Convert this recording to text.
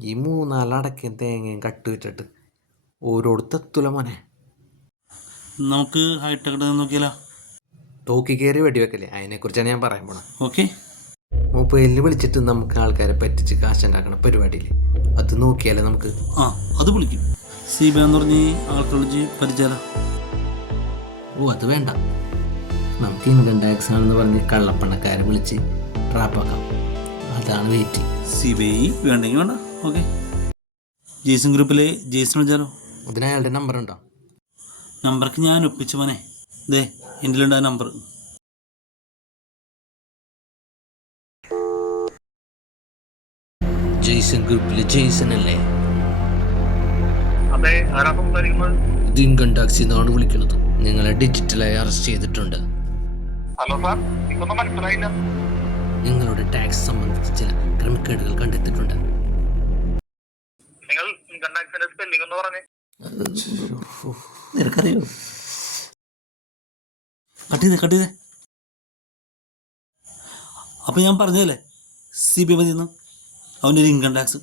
ഈ മൂന്നാലടക്കയും തേങ്ങയും കട്ടുവിറ്റിട്ട് ഓരോരുത്തെത്തൂല മോനെ. നമുക്ക് ഹൈടെക് നോക്കിയാലോ? തോക്കി കയറി വെടിവെക്കല്ലേ, അതിനെക്കുറിച്ചാണ് ഞാൻ പറയാൻ പോണത്. ഓക്കെ. മൊബൈലിൽ വിളിച്ചിട്ട് നമുക്ക് ആൾക്കാരെ പറ്റിച്ച് കാശുണ്ടാക്കണ പരിപാടിയില്ലേ, അത് നോക്കിയാലേ നമുക്ക്. അത് വിളിക്കും. CBI എന്ന് പറഞ്ഞ് ആൾക്കാർ വിളിച്ച് പരിചാലോ? അത് വേണ്ട. നമുക്ക് ഇൻകം ടാക്സ് ആണെന്ന് പറഞ്ഞ് കള്ളപ്പണക്കാരെ വിളിച്ച് ട്രാപ്പാക്കാം. അതാണ് വെയിറ്റ്. CBI വേണ്ടെങ്കിൽ വേണ്ട. ഓക്കെ. ജെയ്സൺ ഗ്രൂപ്പിലെ ജെയ്സൺ വിളിച്ചാലോ? അതിന് അയാളുടെ നമ്പർ ഉണ്ടോ? നമ്പർക്ക് ഞാൻ ഒപ്പിച്ചു മോനെ. എൻ്റെ ഉണ്ട് ആ നമ്പർ. ജെയ്സൺ ഗ്രൂപ്പിലെ ജെയ്സൺ അല്ലേ? അതെ, ആരാ സംസാരിക്കുന്നത്? ഇത് ഇൻകം ടാക്സ് എന്നാണ് വിളിക്കുന്നത്. നിങ്ങളെ ഡിജിറ്റലായി അറസ്റ്റ് ചെയ്തിട്ടുണ്ട്. ഹലോ സാർ, എനിക്കൊന്നും മനസ്സിലായില്ല. നിങ്ങളുടെ ടാക്സ് സംബന്ധിച്ച് ചില ക്രമക്കേടുകൾ കണ്ടെത്തിയിട്ടുണ്ട്. നിങ്ങൾ ഇൻകം ടാക്സിന്റെ സ്പെല്ലിംഗ് എന്ന് പറഞ്ഞേ. നിനക്കറിയോ? കട്ട് ചെയ്തേ. അപ്പൊ ഞാൻ പറഞ്ഞല്ലേ CBI മതിയെന്ന്. അവൻ്റെ ഒരു ഇൻകം ടാക്സ്.